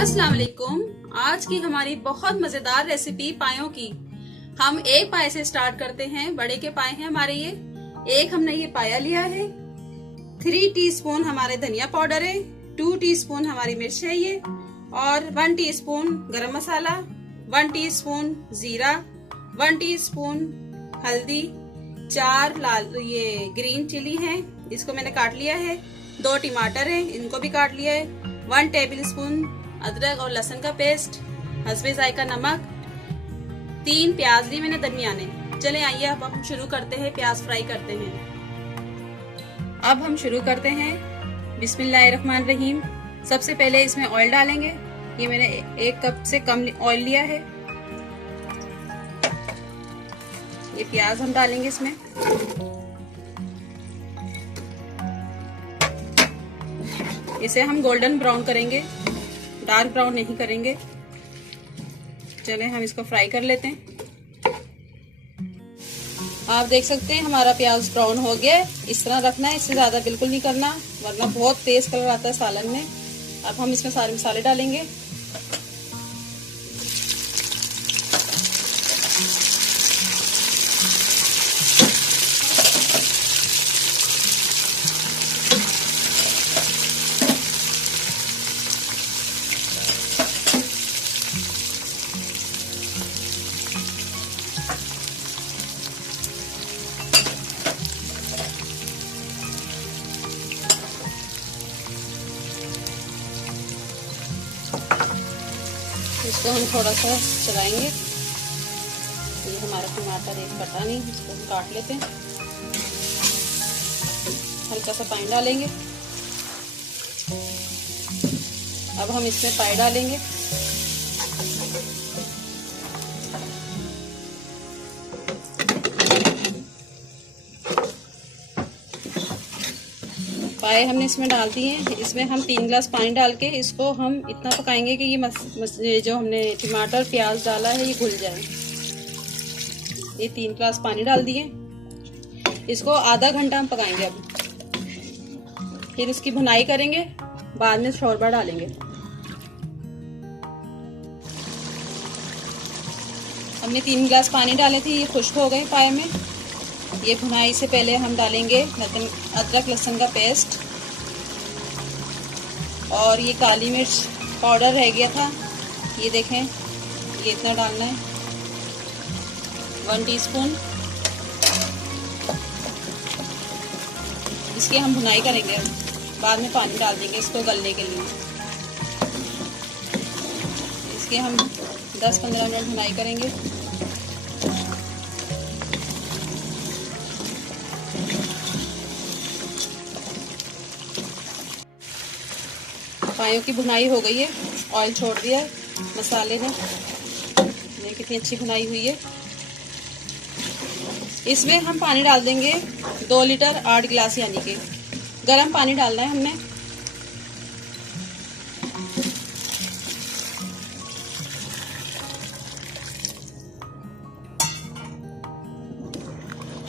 अस्सलाम वालेकुम। आज की हमारी बहुत मजेदार रेसिपी पायों की। हम एक पाए से स्टार्ट करते हैं। बड़े के पाए हैं हमारे ये। एक हमने ये पाया लिया है। 3 टीस्पून हमारे धनिया पाउडर है, 2 टीस्पून हमारी मिर्च है ये, और 1 टीस्पून गरम मसाला, 1 टीस्पून जीरा, 1 टीस्पून हल्दी, 4 लाल ये ग्रीन चिली है, इसको मैंने काट लिया है, 2 टमाटर है, इनको भी काट लिया है, 1 टेबल स्पून अदरक और लहसुन का पेस्ट, हस्बे जायका नमक, 3 प्याज लिए मैंने दरमियाने। चले आइए अब हम शुरू करते हैं, प्याज फ्राई करते हैं। अब हम शुरू करते हैं। बिस्मिल्लाहिर्रहमानिर्रहीम। सबसे पहले इसमें ऑयल डालेंगे। ये मैंने 1 कप से कम ऑयल लिया है। ये प्याज हम डालेंगे इसमें। इसे हम गोल्डन ब्राउन करेंगे, डार्क ब्राउन नहीं करेंगे। चले हम इसको फ्राई कर लेते हैं। आप देख सकते हैं हमारा प्याज ब्राउन हो गया है। इस तरह रखना है, इससे ज्यादा बिल्कुल नहीं करना, वरना बहुत तेज कलर आता है सालन में। अब हम इसमें सारे मसाले डालेंगे। इसको हम थोड़ा सा चलाएंगे। ये हमारा टमाटर एक कटा नहीं, इसको हम काट लेते हैं। हल्का सा पानी डालेंगे। अब हम इसमें पाई डालेंगे। पाए हमने इसमें डाल दिए हैं। इसमें हम 3 गिलास पानी डाल के इसको हम इतना पकाएंगे कि ये जो हमने टमाटर प्याज डाला है ये घुल जाए। ये 3 गिलास पानी डाल दिए। इसको आधा घंटा हम पकाएंगे। अब फिर इसकी भुनाई करेंगे, बाद में शोरबा डालेंगे। हमने 3 गिलास पानी डाले थे, ये खुश्क हो गए पाए में। ये भुनाई से पहले हम डालेंगे अदरक लहसुन का पेस्ट, और ये काली मिर्च पाउडर रह गया था, ये देखें, ये इतना डालना है, 1 टीस्पून। इसकी हम भुनाई करेंगे, बाद में पानी डाल देंगे इसको गलने के लिए। इसके हम 10-15 मिनट भुनाई करेंगे। पायों की भुनाई हो गई है, ऑयल छोड़ दिया है मसाले ने। ये कितनी अच्छी भुनाई हुई है। इसमें हम पानी डाल देंगे 2 लीटर 8 गिलास, यानी कि गर्म पानी डालना है हमने।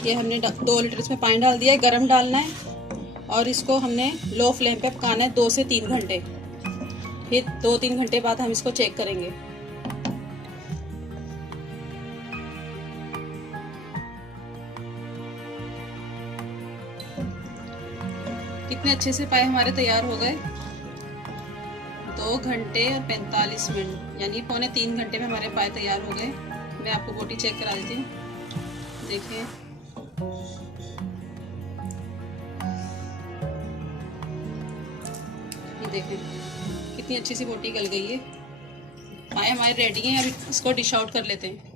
ये हमने 2 लीटर इसमें पानी डाल दिया है। गर्म डालना है और इसको हमने लो फ्लेम पे पकाना है 2 से 3 घंटे। फिर 2-3 घंटे बाद हम इसको चेक करेंगे। कितने अच्छे से पाए हमारे तैयार हो गए। 2 घंटे और 45 मिनट, यानी पौने 3 घंटे में हमारे पाए तैयार हो गए। मैं आपको बोटी चेक करा देती हूँ। देखिए, देखें कितनी अच्छी सी बोटी गल गई है। पाए हमारे रेडी हैं। अभी इसको डिश आउट कर लेते हैं।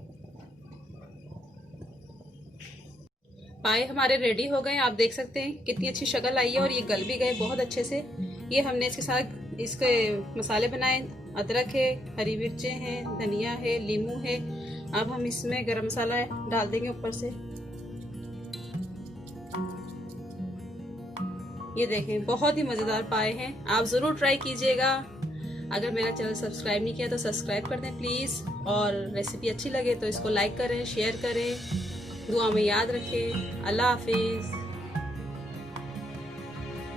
पाए हमारे रेडी हो गए। आप देख सकते हैं कितनी अच्छी शक्ल आई है, और ये गल भी गए बहुत अच्छे से। ये हमने इसके साथ इसके मसाले बनाए। अदरक है, हरी मिर्चें हैं, धनिया है, नींबू है। अब हम इसमें गरम मसाला डाल देंगे ऊपर से। ये देखें, बहुत ही मजेदार पाए हैं। आप जरूर ट्राई कीजिएगा। अगर मेरा चैनल सब्सक्राइब नहीं किया तो सब्सक्राइब कर दें प्लीज, और रेसिपी अच्छी लगे तो इसको लाइक करें, शेयर करें, दुआ में याद रखें। अल्लाह हाफिज।